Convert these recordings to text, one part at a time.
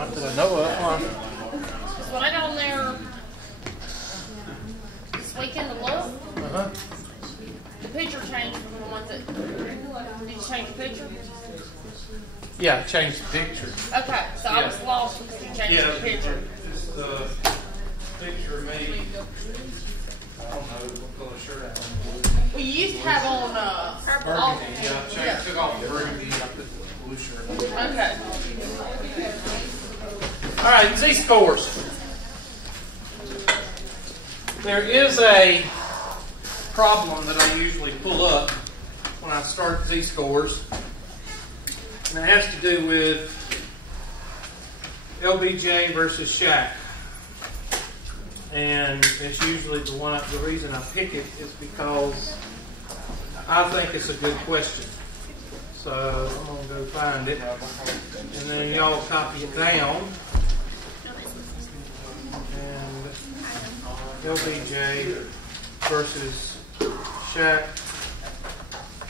Not that I know of. Because when I got on there this weekend to look, the picture changed from the ones that. Did you change the picture? Yeah, change the picture. Okay, so I was lost because you changed the picture. It's the picture of me. I don't know what color shirt I have. We used to have on Burgundy. Yeah, took off the burgundy. I put the blue shirt on. Okay. All right, Z-scores. There is a problem that I usually pull up when I start Z-scores, and it has to do with LBJ versus Shaq. And it's usually the reason I pick it is because I think it's a good question. So I'm going to go find it, and then y'all copy it down. And LBJ versus Shaq.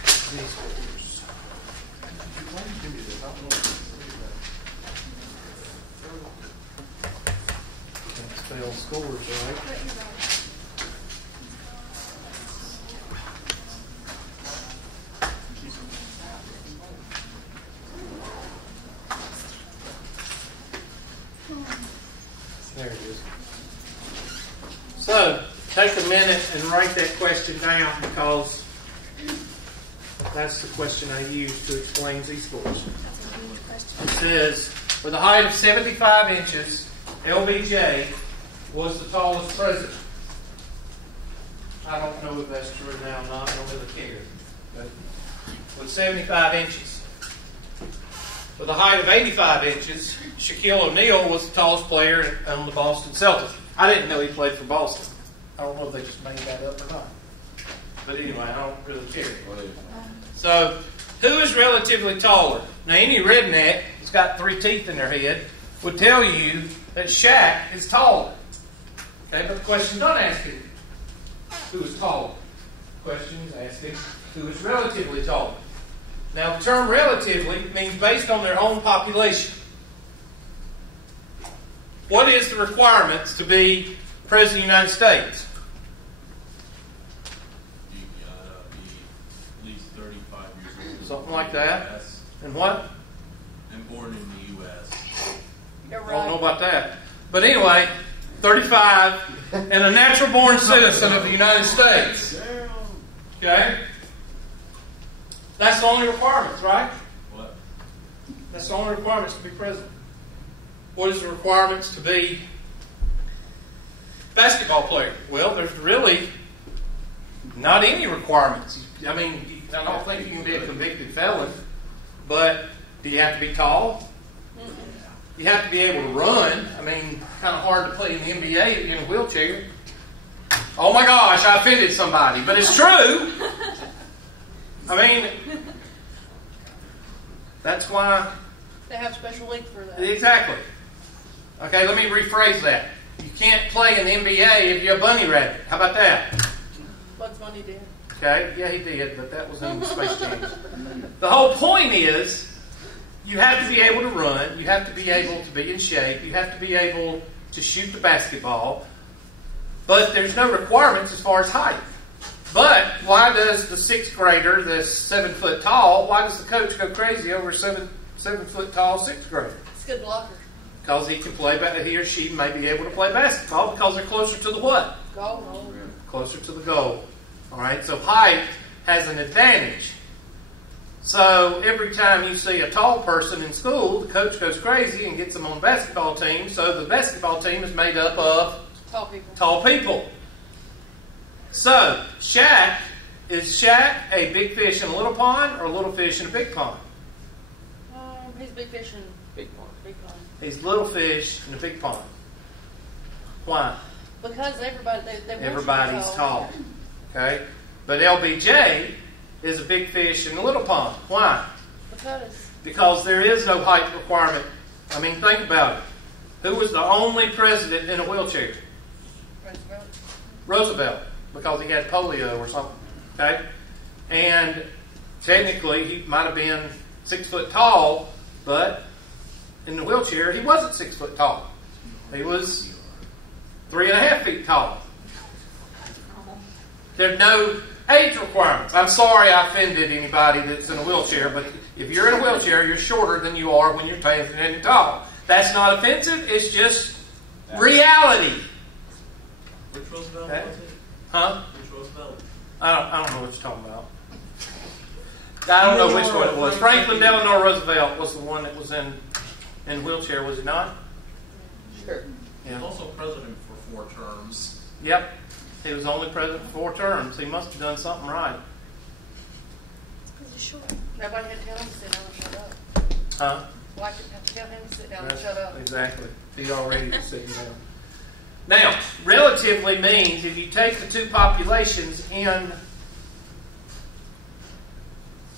Z-scores. Can't spell scores, right? There it is. So, take a minute and write that question down because that's the question I use to explain Z-scores. It says, with a height of 75 inches, LBJ was the tallest president. I don't know if that's true now or not. I don't really care. But with 75 inches. With a height of 85 inches, Shaquille O'Neal was the tallest player on the Boston Celtics. I didn't know he played for Boston. I don't know if they just made that up or not. But anyway, I don't really care. So, who is relatively taller? Now, any redneck who's got 3 teeth in their head would tell you that Shaq is taller. Okay, but the question's not asking who is taller. The question is asking who is relatively taller. Now, the term relatively means based on their own population. What is the requirements to be President of the United States? You gotta be at least 35 years old. Something like that. And what? And born in the U.S. You're I don't know right. about that. But anyway, 35 and a natural born citizen of the United States. Okay? That's the only requirements, right? What? That's the only requirements to be president. What is the requirements to be basketball player? Well, there's really not any requirements. I mean, I don't think you can be a convicted felon, but do you have to be tall? You have to be able to run. I mean, kind of hard to play in the NBA in a wheelchair. Oh my gosh, I offended somebody, but it's true. I mean, that's why. They have special league for that. Exactly. Okay, let me rephrase that. You can't play in the NBA if you're a bunny rabbit. How about that? Bugs Bunny did. Okay, yeah, he did, but that was in Space Jam. The whole point is, you have to be able to run. You have to be able to be in shape. You have to be able to shoot the basketball. But there's no requirements as far as height. But why does the 6th grader, that's 7 foot tall, why does the coach go crazy over a 7 foot tall 6th grader? It's a good blocker. Because he can play, he or she may be able to play basketball because they're closer to the what? Goal. Closer to the goal. All right, so height has an advantage. So every time you see a tall person in school, the coach goes crazy and gets them on the basketball team. So the basketball team is made up of Tall people. tall people. So Shaq, is Shaq a big fish in a little pond or a little fish in a big pond? He's big fish in Big pond. big pond. He's little fish in a big pond. Why? Because everybody, they want you to be Everybody's tall. Okay? But LBJ is a big fish in a little pond. Why? Because there is no height requirement. I mean, think about it. Who was the only president in a wheelchair? Roosevelt. Because he had polio or something. Okay? And technically, he might have been 6 foot tall, but in the wheelchair, he wasn't 6 foot tall. He was 3.5 feet tall. There's no age requirements. I'm sorry I offended anybody that's in a wheelchair, but if you're in a wheelchair, you're shorter than you are when you're standing tall. That's not offensive. It's just reality. Which Roosevelt Okay. was it? Huh? Which Roosevelt? I don't know what you're talking about. I don't know which one it was. Franklin Delano Roosevelt was the one that was in wheelchair, was he not? Sure. He was also president for 4 terms. Yep. He was only president for 4 terms. He must have done something right. Nobody had to tell him to sit down and shut up. Huh? Why couldn't have to tell him to sit down and shut up? Exactly. He's already sitting down. Now, relatively means if you take the two populations in,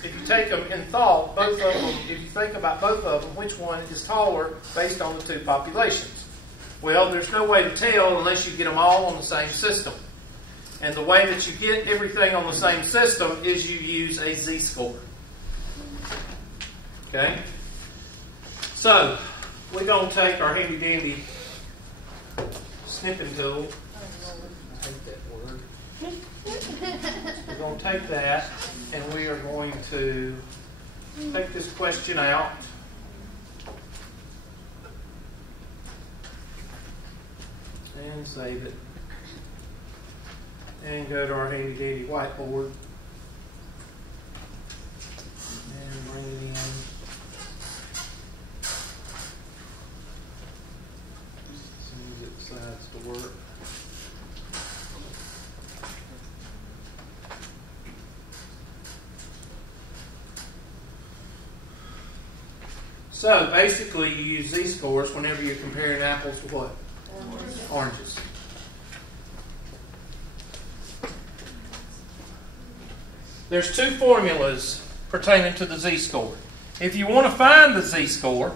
if you take them in thought, both of them, if you think about both of them, which one is taller based on the two populations? Well, there's no way to tell unless you get them all on the same system. And the way that you get everything on the same system is you use a z-score. Okay? So, we're going to take our handy dandy snipping tool. I hate that word. We're going to take that and we are going to take this question out. And save it. And go to our handy dandy whiteboard. And bring it in. As soon as it decides to work. So basically you use z-scores whenever you're comparing apples to what? Oranges. There's 2 formulas pertaining to the z-score. If you want to find the z-score,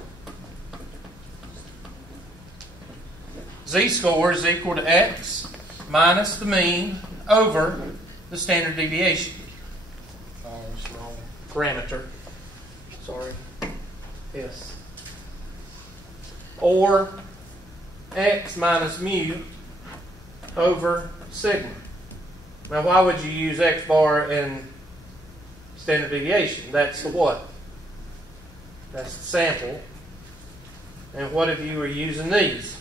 z-score is equal to x minus the mean over the standard deviation. Oh, it's wrong parameter. Sorry. Yes. Or x minus mu over sigma. Now, why would you use x bar in standard deviation? That's the what? That's the sample. And what if you were using these?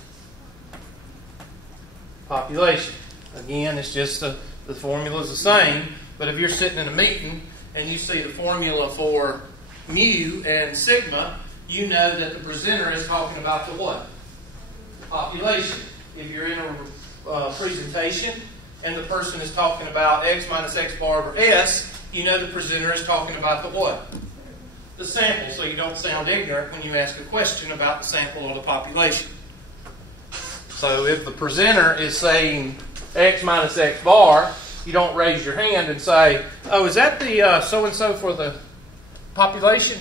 Population. Again, it's just the formula is the same, but if you're sitting in a meeting and you see the formula for mu and sigma, you know that the presenter is talking about the what? Population. If you're in a presentation and the person is talking about x minus x bar over s, you know the presenter is talking about the what? The sample, so you don't sound ignorant when you ask a question about the sample or the population. So if the presenter is saying x minus x bar, you don't raise your hand and say, oh, is that the so-and-so for the population?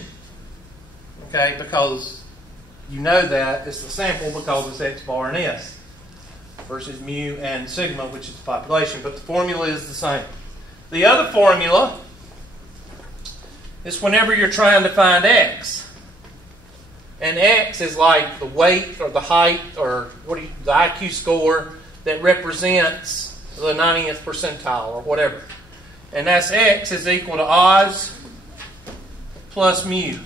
Okay, because you know that it's the sample because it's x bar and s versus mu and sigma, which is the population. But the formula is the same. The other formula is whenever you're trying to find x. And x is like the weight or the height or the IQ score that represents the 90th percentile or whatever. And that's x is equal to Oz plus mu.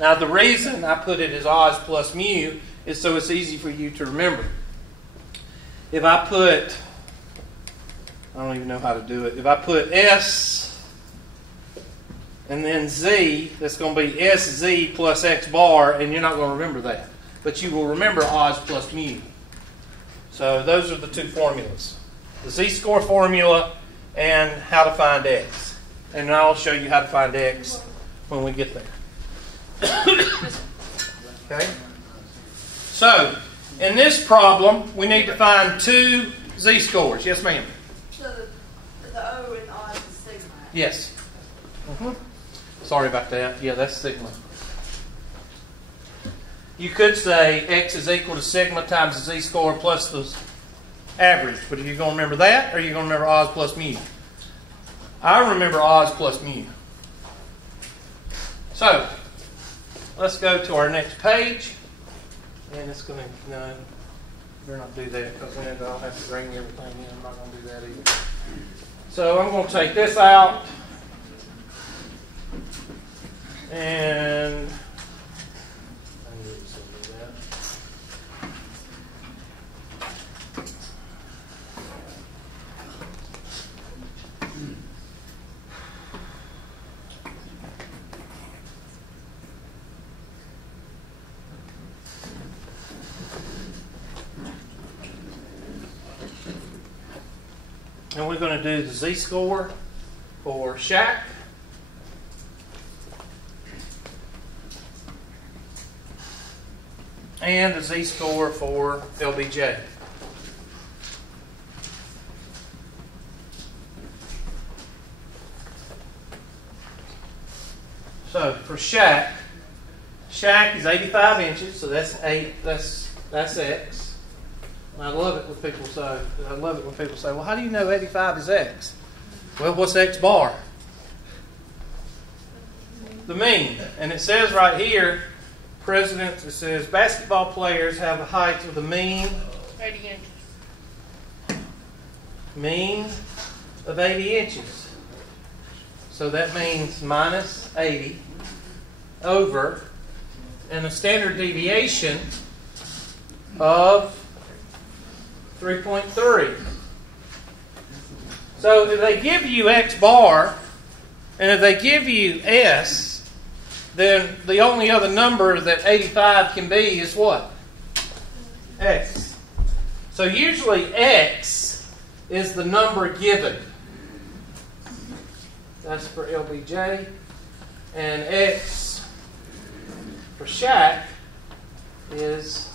Now the reason I put it as Oz plus mu is so it's easy for you to remember. If I put, I don't even know how to do it. If I put S and then Z, that's going to be SZ plus X bar, and you're not going to remember that. But you will remember Oz plus mu. So those are the 2 formulas. The Z-score formula and how to find X. And I'll show you how to find X when we get there. Okay? So, in this problem, we need to find 2 Z-scores. Yes, ma'am? So the O in Oz is sigma. Yes. Sorry about that. Yeah, that's sigma. You could say x is equal to sigma times the z-score plus the average. But are you going to remember that, or are you going to remember Oz plus mu? I remember Oz plus mu. So, let's go to our next page. And it's going to, no, better not do that because then I'll have to bring everything in. I'm not going to do that either. So I'm going to take this out. And I need some of that. And we're going to do the Z-score for Shaq. And the Z-score for LBJ. So for Shaq is 85 inches, so that's X. I love it when people say, well, how do you know 85 is X? Well, what's X bar? The mean. And it says right here, it says basketball players have a height of the mean 80 inches. Mean of 80 inches. So that means minus 80 over and a standard deviation of 3.3. So if they give you X bar and if they give you S, then the only other number that 85 can be is what? X. So usually X is the number given. That's for LBJ. And X for Shaq is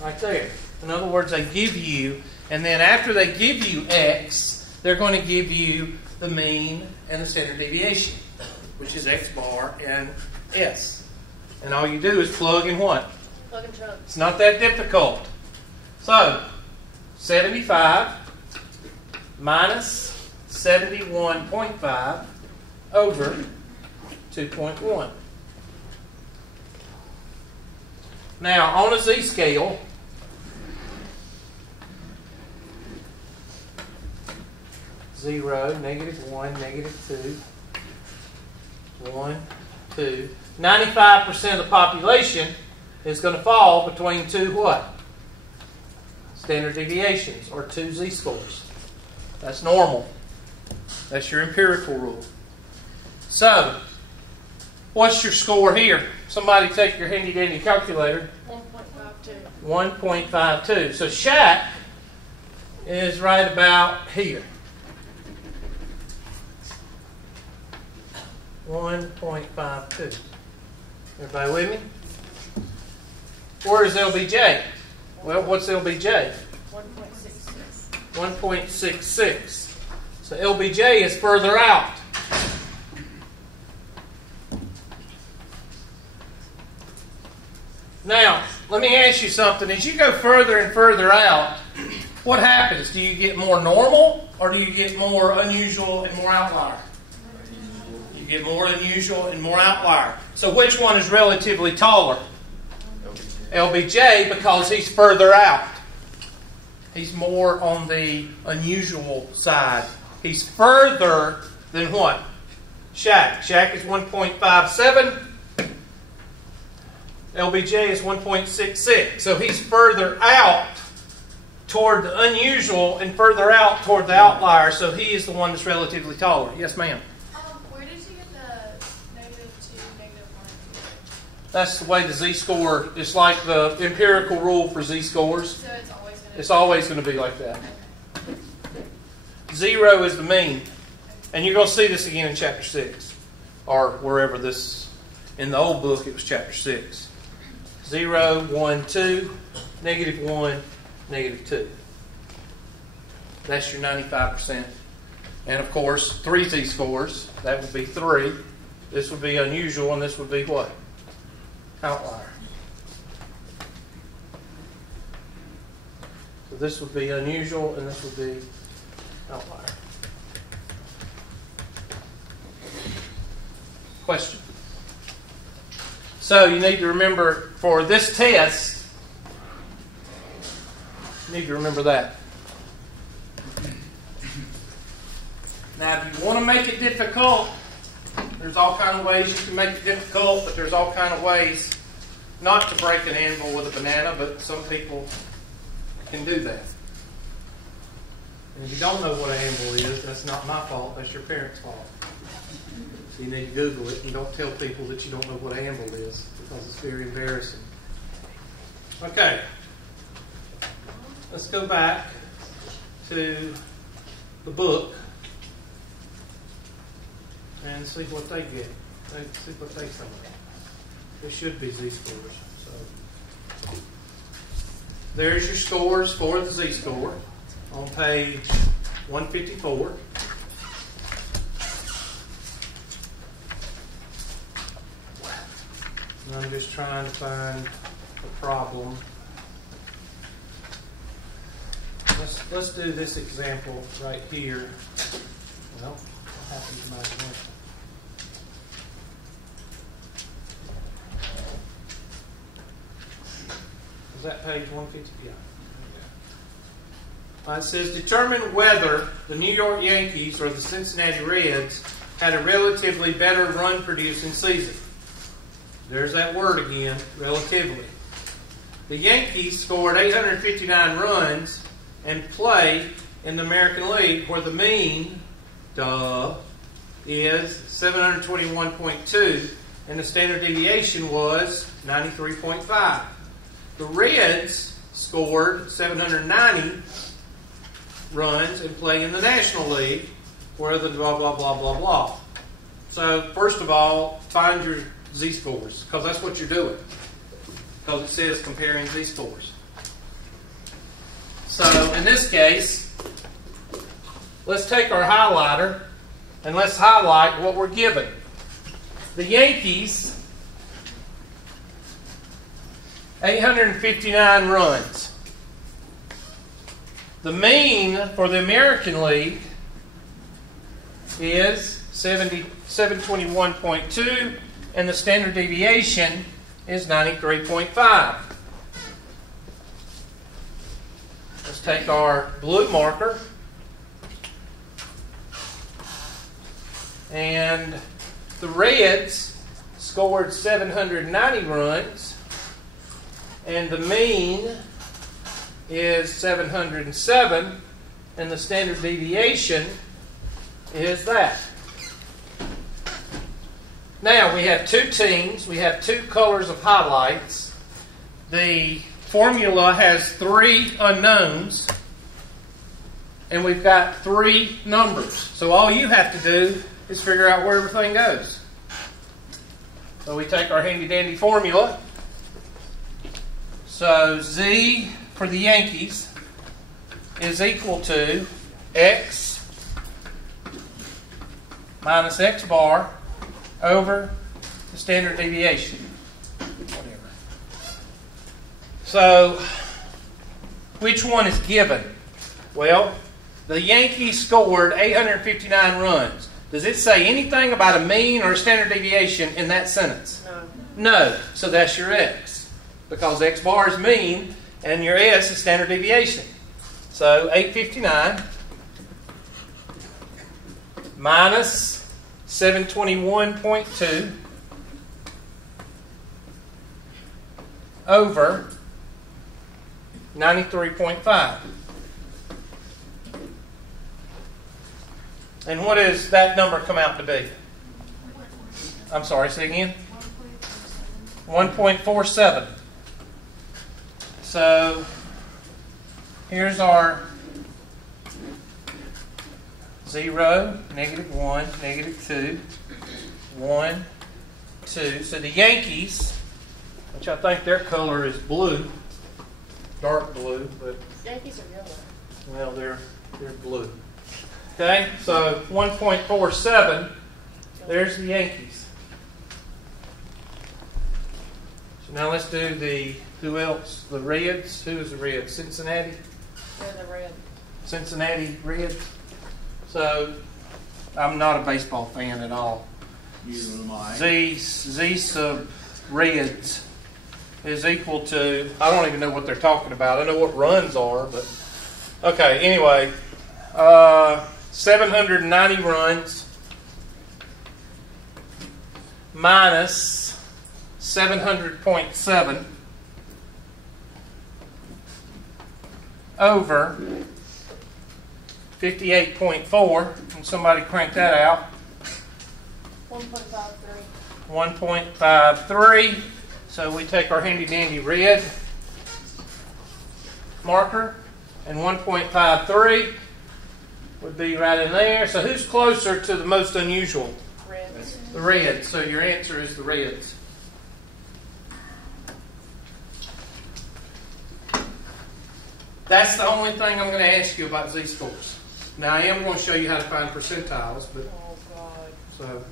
right there. In other words, they give you, and then after they give you X, they're going to give you the mean and the standard deviation, which is X bar and S. And all you do is plug in what? Plug and chug. It's not that difficult. So, 75 minus 71.5 over 2.1. Now, on a Z-scale, 0, -1, -2, 1, 2. 95% of the population is going to fall between two what? Standard deviations, or two Z-scores. That's normal. That's your empirical rule. So, what's your score here? Somebody take your handy-dandy calculator. 1.52. 1.52. So Shaq is right about here. 1.52. Everybody with me? Where is LBJ? Well, what's LBJ? 1.66. 1.66. So LBJ is further out. Now, let me ask you something. As you go further and further out, what happens? Do you get more normal or do you get more unusual and more outlier? You get more unusual and more outlier. So which one is relatively taller? LBJ, because he's further out. He's more on the unusual side. He's further than what? Shaq. Shaq is 1.57. LBJ is 1.66. So he's further out toward the unusual and further out toward the outlier. So he is the one that's relatively taller. Yes, ma'am? Where did you get the -2, -1? That's the way the Z-score is, like the empirical rule for Z-scores. So it's always going to It's always going to be like that. 0 is the mean. And you're going to see this again in chapter 6. Or wherever this, in the old book, it was chapter 6. 0, 1, 2, -1, -2. That's your 95%. And of course, 3 Z-scores. That would be 3. This would be unusual, and this would be what? Outlier. So this would be unusual, and this would be outlier. Question. So you need to remember for this test, you need to remember that. Now, if you want to make it difficult, there's all kind of ways you can make it difficult, but there's all kind of ways not to break an anvil with a banana, but some people can do that. And if you don't know what an anvil is, that's not my fault, that's your parents' fault. So you need to Google it and don't tell people that you don't know what an anvil is, because it's very embarrassing. Okay. Let's go back to the book and see what they get. See what they say. There should be z-scores. So there's your scores for the z-score on page 154. And I'm just trying to find a problem. Let's do this example right here. Well, what happened to my example? Is that page 150? Yeah. It says, determine whether the New York Yankees or the Cincinnati Reds had a relatively better run-producing season. There's that word again, relatively. The Yankees scored 859 runs and play in the American League, where the mean, is 721.2, and the standard deviation was 93.5. The Reds scored 790 runs and play in the National League, where the blah, blah, blah, blah, blah. So, first of all, find your z-scores, because that's what you're doing. Because it says comparing z-scores. So, in this case, let's take our highlighter and let's highlight what we're given. The Yankees, 859 runs. The mean for the American League is 721.2, and the standard deviation is 93.5. Let's take our blue marker, and the Reds scored 790 runs, and the mean is 707, and the standard deviation is that. Now, we have two teams. We have two colors of highlights. The formula has three unknowns, and we've got three numbers. So all you have to do is figure out where everything goes. So we take our handy-dandy formula. So Z for the Yankees is equal to X minus X bar over the standard deviation. Whatever. So, which one is given? Well, the Yankees scored 859 runs. Does it say anything about a mean or a standard deviation in that sentence? No. No. So that's your X. Because X bar is mean and your S is standard deviation. So 859 minus 721.2 over 93.5. And what does that number come out to be? I'm sorry, say again? 1.47. So here's our 0, -1, -2, 1, 2. So the Yankees, which I think their color is blue, dark blue, but Yankees are yellow. well, they're blue. Okay, so 1.47. There's the Yankees. So now let's do the who else? The Reds. Who is the Reds? Cincinnati. They're the red. Cincinnati Reds. So I'm not a baseball fan at all. Neither am I. Z sub reds is equal to, I don't even know what they're talking about. I know what runs are, but okay, anyway, 790 runs minus 700.7 over 58.4, and somebody crank that out. 1.53. 1.53. So we take our handy dandy red marker, and 1.53 would be right in there. So who's closer to the most unusual? Reds. The reds. So your answer is the reds. That's the only thing I'm going to ask you about z-scores. Now I am going to show you how to find percentiles, but Oh, God. so.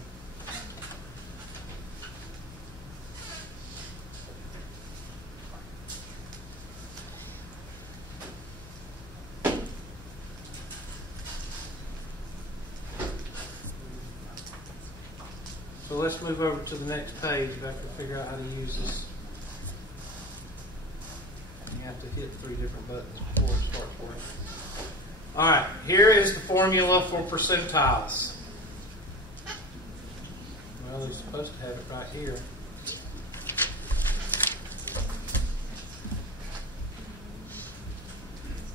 So let's move over to the next page if I can figure out how to use this. You have to hit 3 different buttons before it starts working. Alright, here is the formula for percentiles. Well, they're supposed to have it right here.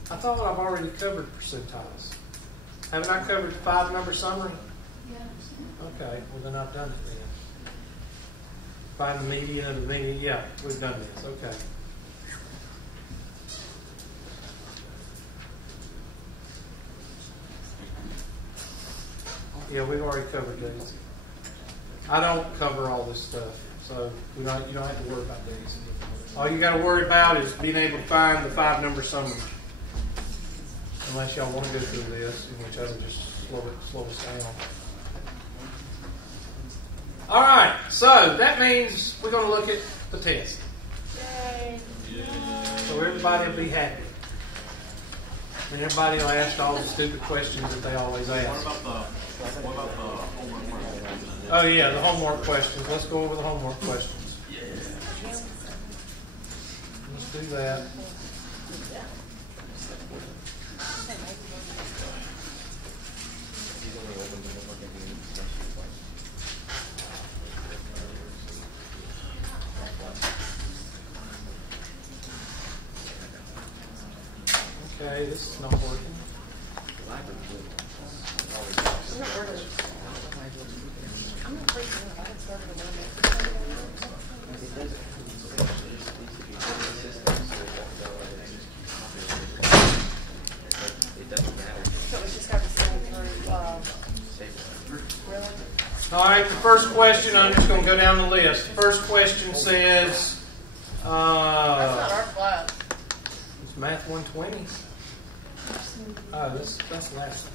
I thought I've already covered percentiles. Haven't I covered the 5-number summary? Yeah. Okay, well then I've done it then. Find the median of the median. Yeah, we've done this. Okay. Yeah, we've already covered these. I don't cover all this stuff, so you don't have to worry about these. All you got to worry about is being able to find the 5-number summary. Unless y'all want to go through this, in which I will just slow us down. All right, so that means we're going to look at the test. Yay. So everybody will be happy. And everybody will ask all the stupid questions that they always What ask. about the homework questions? Oh yeah, the homework questions. Let's go over the homework questions. Let's do that. Okay, this is not working. All right, the first question, I'm just going to go down the list. The first question says, That's not our class. it's Math 120. Oh, that's last semester.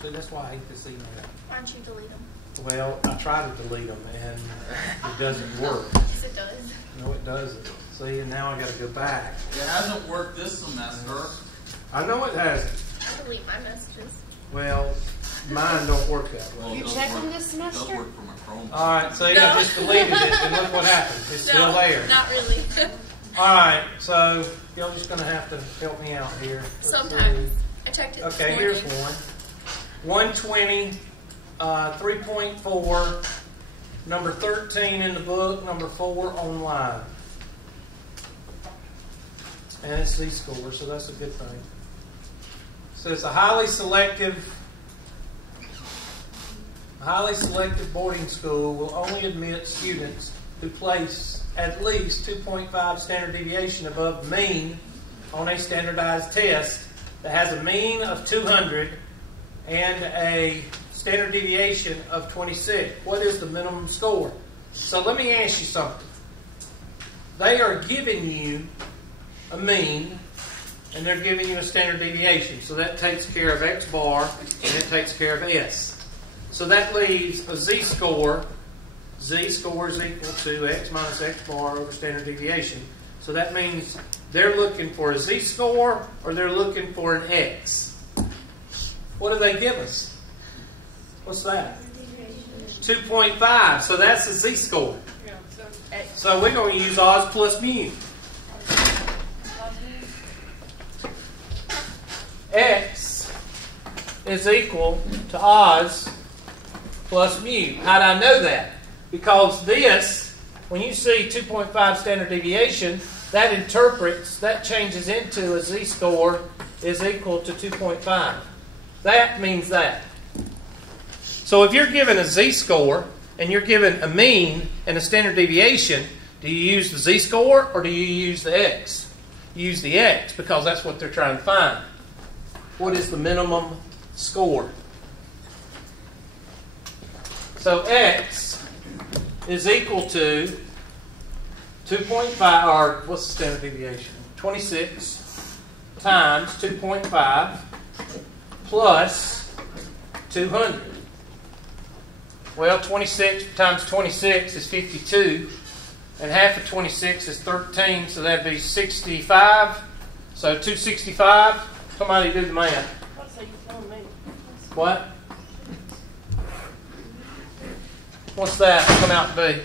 See, that's why I hate this email. Why don't you delete them? Well, I try to delete them, and it doesn't work. Yes, it does. No, it doesn't. See, and now I got to go back. It hasn't worked this semester. I know it hasn't. I delete my messages. Well, mine don't work that way. Well, it You does checked work- them this It does semester? work for my Chrome. All right, see, I just deleted it, and look what happened. It's still No, there. not really. All right, so y'all just going to have to help me out here. Let's Sometimes. see. I checked it Okay, this here's morning. one. 120, 3.4, number 13 in the book, number 4 online. And it's z-score, so that's a good thing. It says a highly selective boarding school will only admit students who place at least 2.5 standard deviation above mean on a standardized test that has a mean of 200 and a standard deviation of 26. What is the minimum score? So let me ask you something. They are giving you a mean and they're giving you a standard deviation. So that takes care of X bar and it takes care of S. So that leaves a z-score. Z-score is equal to X minus X bar over standard deviation. So that means they're looking for a z-score or they're looking for an X. What do they give us? What's that? 2.5. So that's a z-score. Yeah, so X. So we're going to use Oz plus mu. X is equal to Oz plus mu. How do I know that? Because this, when you see 2.5 standard deviation, that changes into a z-score is equal to 2.5. That means that. So if you're given a z-score and you're given a mean and a standard deviation, do you use the z-score or do you use the x? You use the x because that's what they're trying to find. What is the minimum score? So x is equal to 2.5, or what's the standard deviation? 26 times 2.5 plus 200. Well, 26 times 26 is 52, and half of 26 is 13, so that'd be 65. So 265. Somebody do the math. What? What's that come out to be?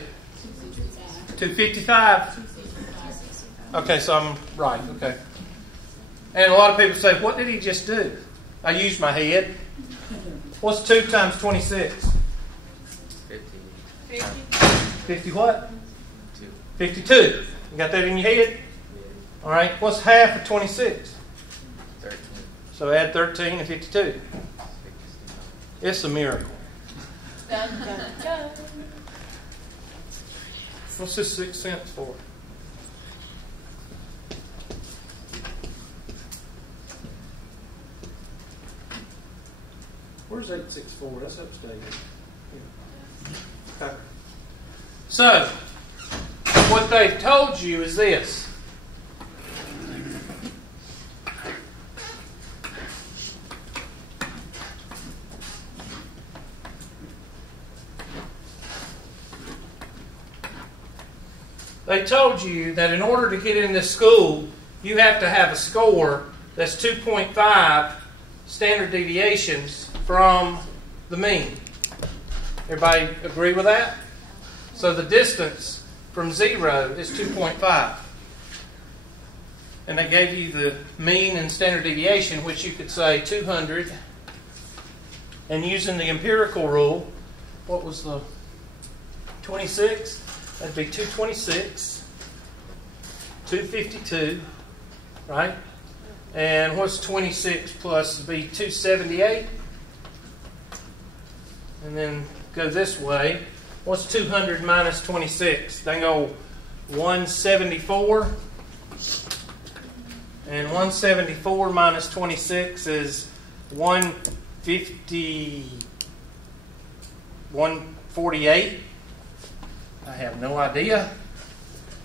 255. Okay, so I'm right. Okay. And a lot of people say, what did he just do? I used my head. What's 2 times 26? 50. 50 what? 2. 52. You got that in your head? All right. What's half of 26? 13. So add 13 to 52. It's a miracle. Dun, dun, dun. What's this 6 cents for? Where's 864? That's upstate. Okay. So, what they've told you is this. They told you that in order to get in this school, you have to have a score that's 2.5 standard deviations from the mean. Everybody agree with that? So the distance from 0 is 2.5. And they gave you the mean and standard deviation, which you could say 200. And using the empirical rule, what was the 26? That'd be 226, 252, right? And what's 26 plus be 278? And then go this way. What's 200 minus 26? Then go 174. And 174 minus 26 is 148. I have no idea.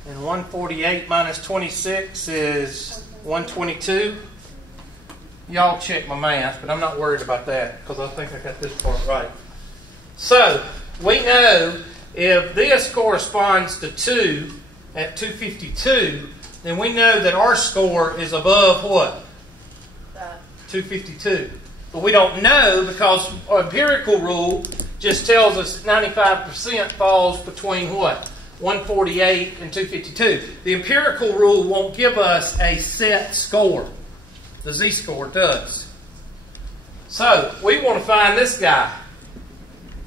And 148 minus 26 is 122. Y'all check my math, but I'm not worried about that because I think I got this part right. So, we know if this corresponds to 2 at 252, then we know that our score is above what? 252. But we don't know because our empirical rule just tells us 95% falls between what? 148 and 252. The empirical rule won't give us a set score. The z-score does. So, we want to find this guy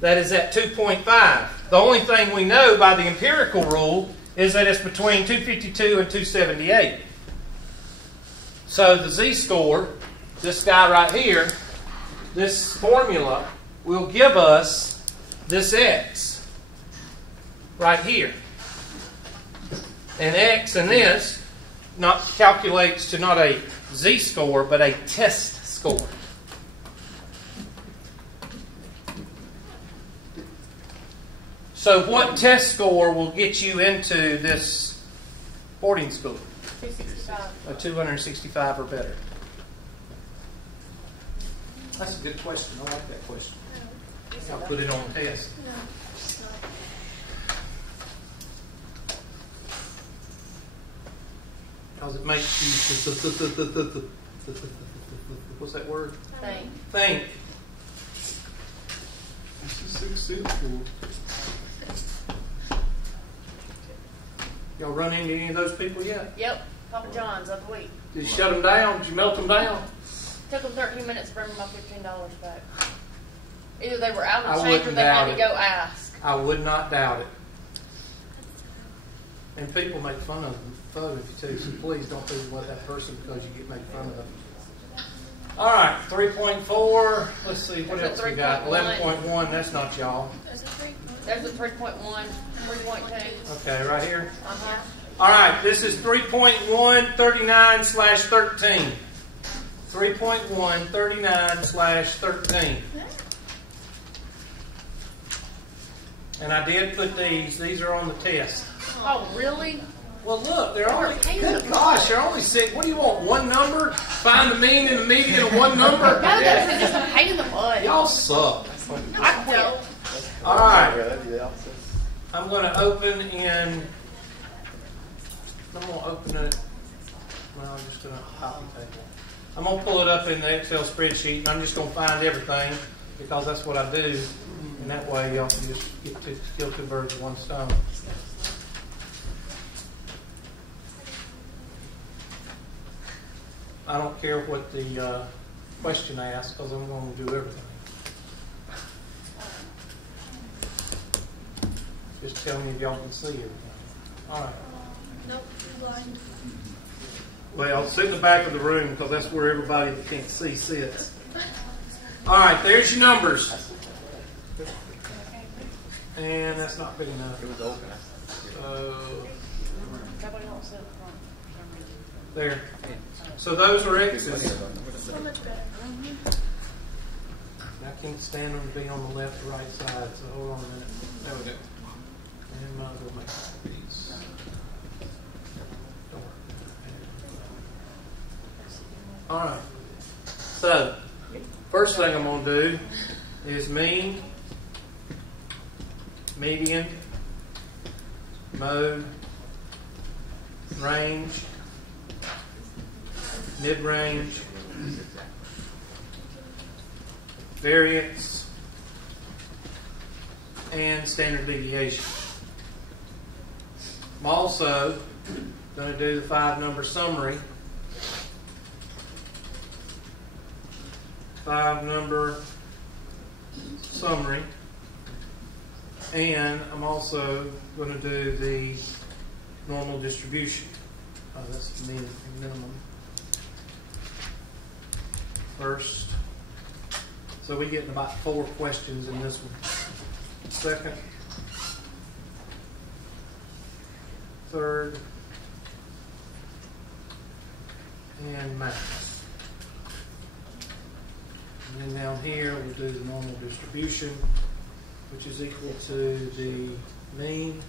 that is at 2.5. The only thing we know by the empirical rule is that it's between 252 and 278. So, the z-score, this guy right here, this formula will give us this x right here. And x in this not calculates to not a z-score, but a test score. So what test score will get you into this boarding school? 265. A 265 or better. That's a good question. I like that question. I'll put it on the test. No, it's not. Because it makes you, what's that word? Thing. Think. This is 6 cents for Y'all run into any of those people yet? Yep, Papa John's up a week. Did you shut them down? Did you melt them down? Took them 13 minutes to bring my $15 back. Either they were out of I change or wouldn't they had doubt to it. go ask. I would not doubt it. And people make fun of you too, so please don't do what that person because you get made fun of them. All right, 3.4. Let's see, what There's else a we got? 3.1. 11.1, that's not y'all. There's a 3. There's a 3.1, 3.2. Okay, right here. Uh-huh. All right, this is 3.139/13. 3.139/13. And I did put these are on the test. Oh, really? Well, look, they're only, good gosh, they're only 6. What do you want, one number? Find the mean and the median of one number? No, that's just a pain in the butt. Y'all suck. I quit. All right, I'm going to open it. Well, I'm just going to copy table. I'm going to pull it up in the Excel spreadsheet, and I'm just going to find everything because that's what I do. And that way, y'all can just kill two birds with one stone. I don't care what the question asks because I'm going to do everything. Just tell me if y'all can see everything. All right. Nope, you're blind. Well, sit in the back of the room because that's where everybody that can't see sits. All right, there's your numbers. And that's not big enough. It was open. Nobody wants to sit in front. There. So those are X's. So much better. I can't stand them to be on the left or right side, so hold on a minute. There we go. And might as well make these. Don't worry. All right. So, first thing I'm going to do is mean, median, mode, range, mid-range, variance, and standard deviation. I'm also going to do the 5-number summary. 5-number summary. And I'm also going to do the normal distribution. That's the minimum. First. So we get about 4 questions in this one. Second. Third. And math. And then down here we'll do the normal distribution, which is equal to the mean